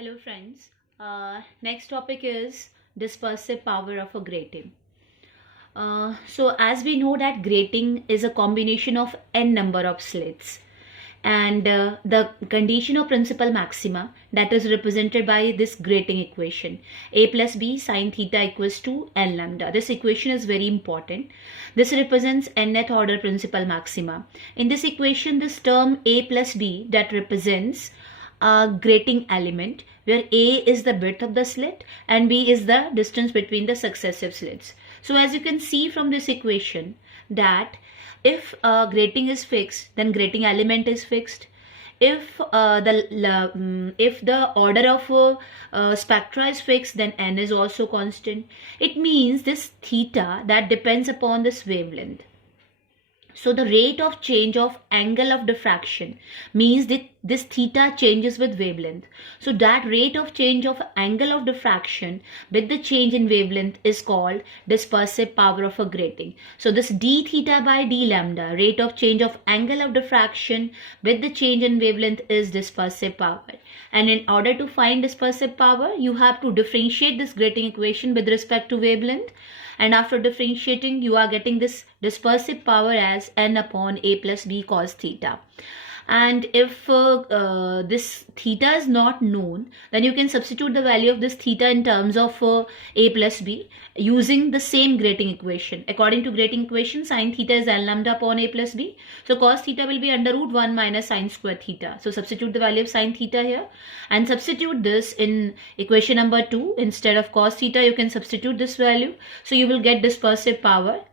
Hello friends. Next topic is dispersive power of a grating. So as we know that grating is a combination of n number of slits, and the condition of principal maxima that is represented by this grating equation, a plus b sine theta equals to n lambda. This equation is very important. This represents nth order principal maxima. In this equation, this term a plus b that represents a grating element, where a is the width of the slit and b is the distance between the successive slits. So as you can see from this equation that if grating is fixed, then grating element is fixed. If the order of spectra is fixed, then n is also constant. It means this theta that depends upon this wavelength. So the rate of change of angle of diffraction means that this theta changes with wavelength. So that rate of change of angle of diffraction with the change in wavelength is called dispersive power of a grating. So this d theta by d lambda, rate of change of angle of diffraction with the change in wavelength, is dispersive power. And in order to find dispersive power, you have to differentiate this grating equation with respect to wavelength. And after differentiating, you are getting this dispersive power as n upon a plus b cos theta. And if this theta is not known, then you can substitute the value of this theta in terms of a plus b using the same grating equation. According to grating equation, sine theta is n lambda upon a plus b. So cos theta will be under root 1 minus sine square theta. So substitute the value of sine theta here and substitute this in equation number 2. Instead of cos theta, you can substitute this value. So you will get dispersive power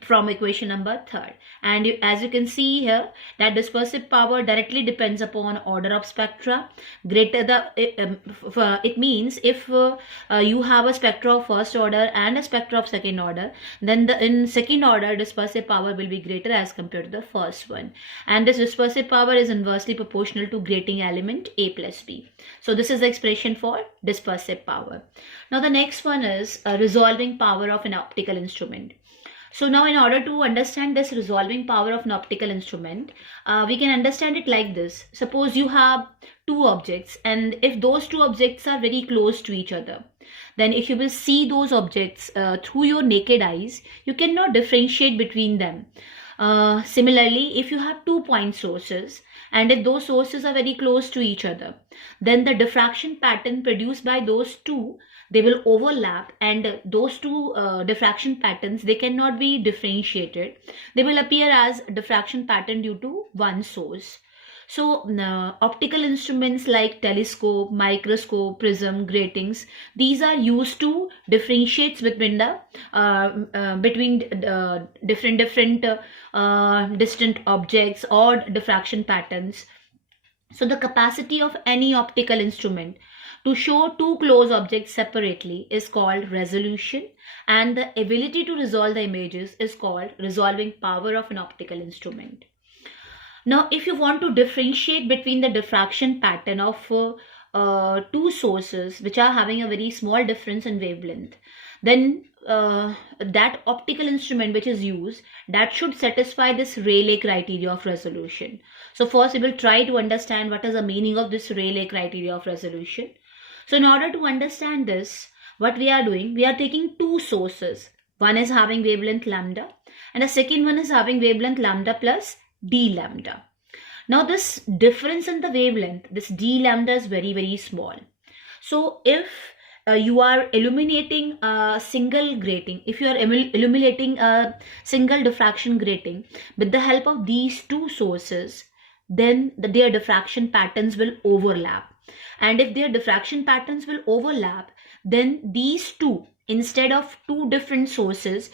from equation number 3rd. And as you can see here, that dispersive power directly depends upon order of spectra. It means if you have a spectra of first order and a spectra of second order, then in second order dispersive power will be greater as compared to the first one. And this dispersive power is inversely proportional to grating element a plus b. So this is the expression for dispersive power. Now the next one is resolving power of an optical instrument. So now in order to understand this resolving power of an optical instrument, we can understand it like this. Suppose you have two objects, and if those two objects are very close to each other, then if you will see those objects through your naked eyes, you cannot differentiate between them. Similarly, if you have 2 point sources, and if those sources are very close to each other, then the diffraction pattern produced by those two, they will overlap, and those two diffraction patterns, they cannot be differentiated. They will appear as diffraction pattern due to one source. So optical instruments like telescope, microscope, prism, gratings, these are used to differentiate between the different distant objects or diffraction patterns. So the capacity of any optical instrument to show two close objects separately is called resolution, and the ability to resolve the images is called resolving power of an optical instrument. Now, if you want to differentiate between the diffraction pattern of two sources which are having a very small difference in wavelength, then that optical instrument which is used, that should satisfy this Rayleigh criteria of resolution. So first we will try to understand what is the meaning of this Rayleigh criteria of resolution. So in order to understand this, what we are doing, we are taking two sources. One is having wavelength lambda and the second one is having wavelength lambda plus d lambda. Now this difference in the wavelength, this d lambda, is very small. So if you are illuminating a single grating, if you are illuminating a single diffraction grating with the help of these two sources, then their diffraction patterns will overlap. And if their diffraction patterns will overlap, then these two, instead of two different sources,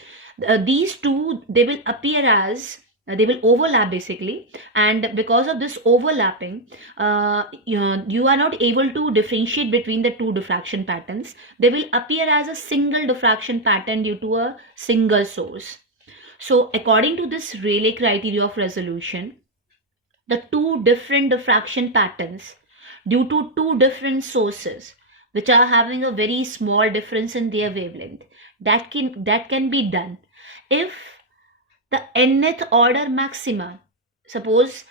these two, they will appear as they will overlap basically, and because of this overlapping, you are not able to differentiate between the two diffraction patterns. They will appear as a single diffraction pattern due to a single source. So according to this Rayleigh criteria of resolution, the two different diffraction patterns due to two different sources which are having a very small difference in their wavelength, that can be done if the nth order maxima, suppose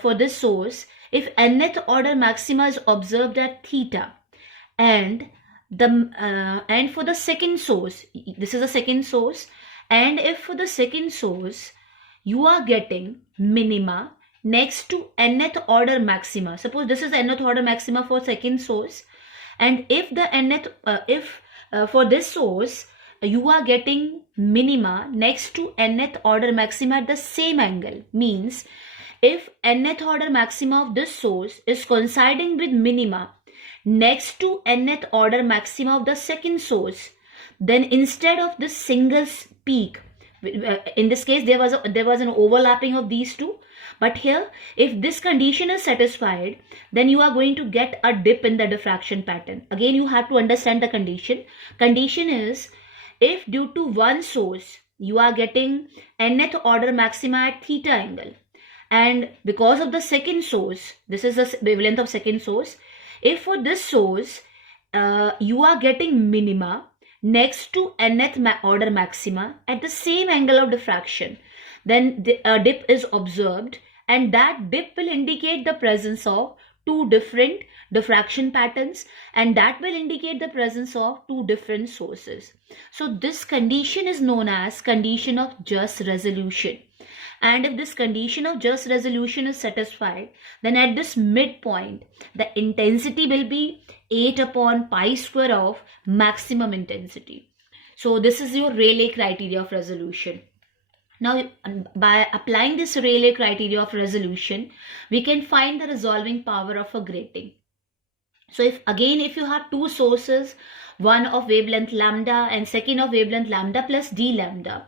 for this source, if nth order maxima is observed at theta, and for the second source, this is a second source, and if for the second source you are getting minima next to nth order maxima, suppose this is nth order maxima for second source, and if the nth for this source you are getting minima next to nth order maxima at the same angle, means if nth order maxima of this source is coinciding with minima next to nth order maxima of the second source, then instead of this single peak, in this case there was an overlapping of these two, but here if this condition is satisfied, then you are going to get a dip in the diffraction pattern. Again, you have to understand the condition. Condition is, if due to one source you are getting nth order maxima at theta angle, and because of the second source, this is the wavelength of second source, if for this source you are getting minima next to nth order maxima at the same angle of diffraction, then the dip is observed, and that dip will indicate the presence of two different diffraction patterns, and that will indicate the presence of two different sources. So this condition is known as condition of just resolution. And if this condition of just resolution is satisfied, then at this midpoint, the intensity will be 8 upon pi square of maximum intensity. So this is your Rayleigh criteria of resolution. Now, by applying this Rayleigh criteria of resolution, we can find the resolving power of a grating. So if you have two sources, one of wavelength lambda and second of wavelength lambda plus d lambda,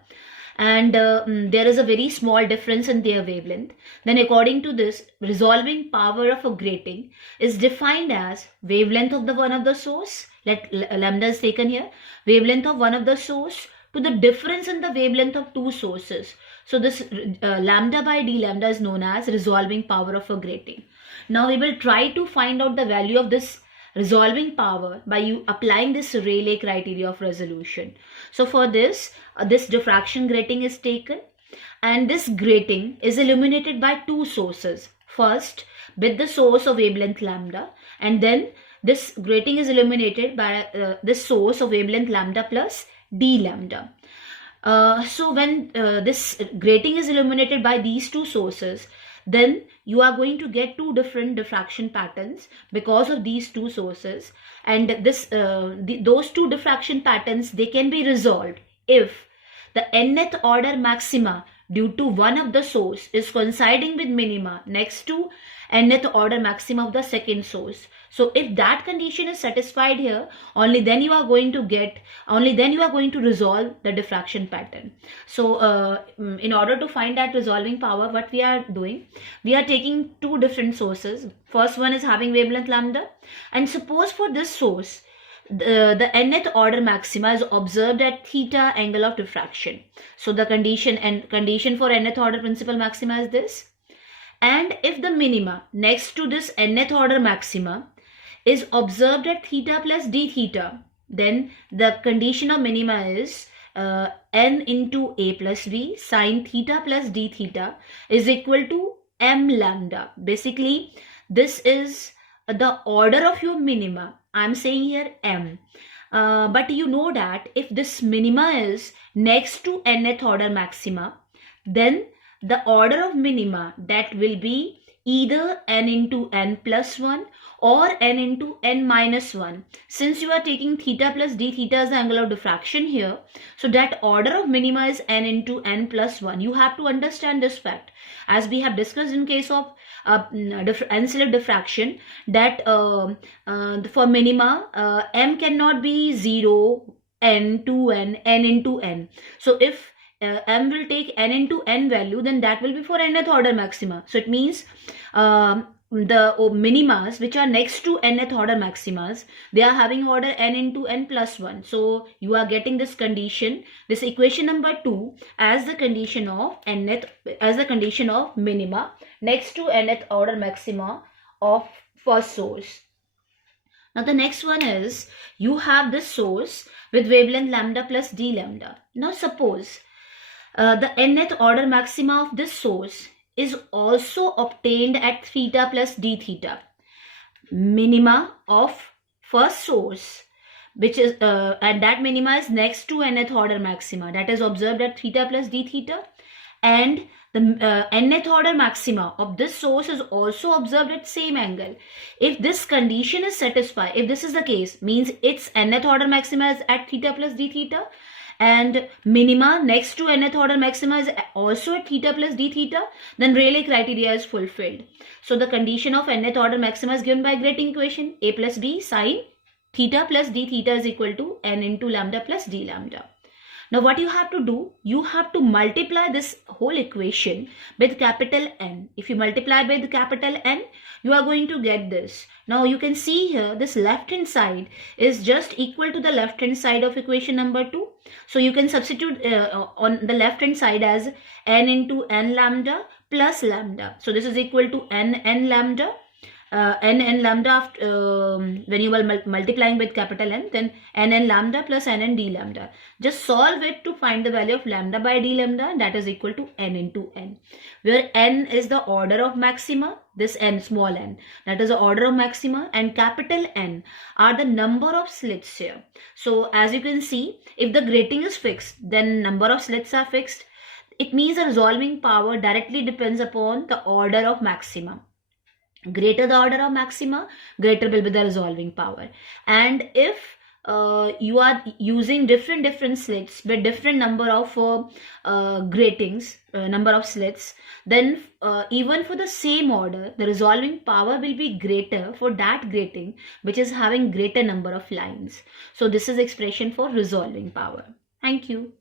and there is a very small difference in their wavelength, then according to this, resolving power of a grating is defined as wavelength of the one of the source, let lambda is taken here, wavelength of one of the source to the difference in the wavelength of two sources. So this lambda by d lambda is known as resolving power of a grating. Now we will try to find out the value of this resolving power by applying this Rayleigh criteria of resolution. So for this, this diffraction grating is taken, and this grating is illuminated by two sources. First, with the source of wavelength lambda, and then this grating is illuminated by this source of wavelength lambda plus d lambda. So when this grating is illuminated by these two sources, then you are going to get two different diffraction patterns because of these two sources, and this those two diffraction patterns, they can be resolved if the nth order maxima due to one of the source is coinciding with minima next to nth order maxima of the second source. So if that condition is satisfied here, only then you are going to resolve the diffraction pattern. So in order to find that resolving power, what we are doing, we are taking two different sources. First one is having wavelength lambda, and suppose for this source the nth order maxima is observed at theta angle of diffraction. So the condition for nth order principal maxima is this, and if the minima next to this nth order maxima is observed at theta plus d theta, then the condition of minima is n into a plus b sine theta plus d theta is equal to m lambda. Basically, this is the order of your minima. I'm saying here m. But you know that if this minima is next to nth order maxima, then the order of minima, that will be either n into n plus 1 or n into n minus 1. Since you are taking theta plus d theta as the angle of diffraction here, so that order of minima is n into n plus 1. You have to understand this fact, as we have discussed in case of n-slip diffraction, that for minima m cannot be 0, n, 2n, n into n. So if m will take n into n value, then that will be for nth order maxima. So it means the minimas which are next to nth order maximas, they are having order n into n plus 1. So you are getting this condition, this equation number 2, as the condition of minima next to nth order maxima of first source. Now the next one is, you have this source with wavelength lambda plus d lambda. Now suppose the nth order maxima of this source is also obtained at theta plus d theta. Minima of first source, which is and that minima is next to nth order maxima, that is observed at theta plus d theta, and the nth order maxima of this source is also observed at same angle. If this condition is satisfied, if this is the case, means its nth order maxima is at theta plus d theta, and minima next to nth order maxima is also at theta plus d theta, then Rayleigh criteria is fulfilled. So the condition of nth order maxima is given by grating equation, a plus b sine theta plus d theta is equal to n into lambda plus d lambda. Now what you have to do, you have to multiply this whole equation with capital N. If you multiply with capital N, you are going to get this. Now you can see here, this left hand side is just equal to the left hand side of equation number 2. So you can substitute on the left hand side as n into n lambda plus lambda. So this is equal to n lambda. N lambda after, when you are multiplying with capital N, then n lambda plus n d lambda. Just solve it to find the value of lambda by d lambda, and that is equal to n into n, where n is the order of maxima, this n small n, that is the order of maxima, and capital N are the number of slits here. So as you can see, if the grating is fixed, then number of slits are fixed. It means the resolving power directly depends upon the order of maxima. Greater the order of maxima, greater will be the resolving power. And if you are using different slits with different number of gratings, number of slits, then even for the same order, the resolving power will be greater for that grating which is having greater number of lines. So this is expression for resolving power. Thank you.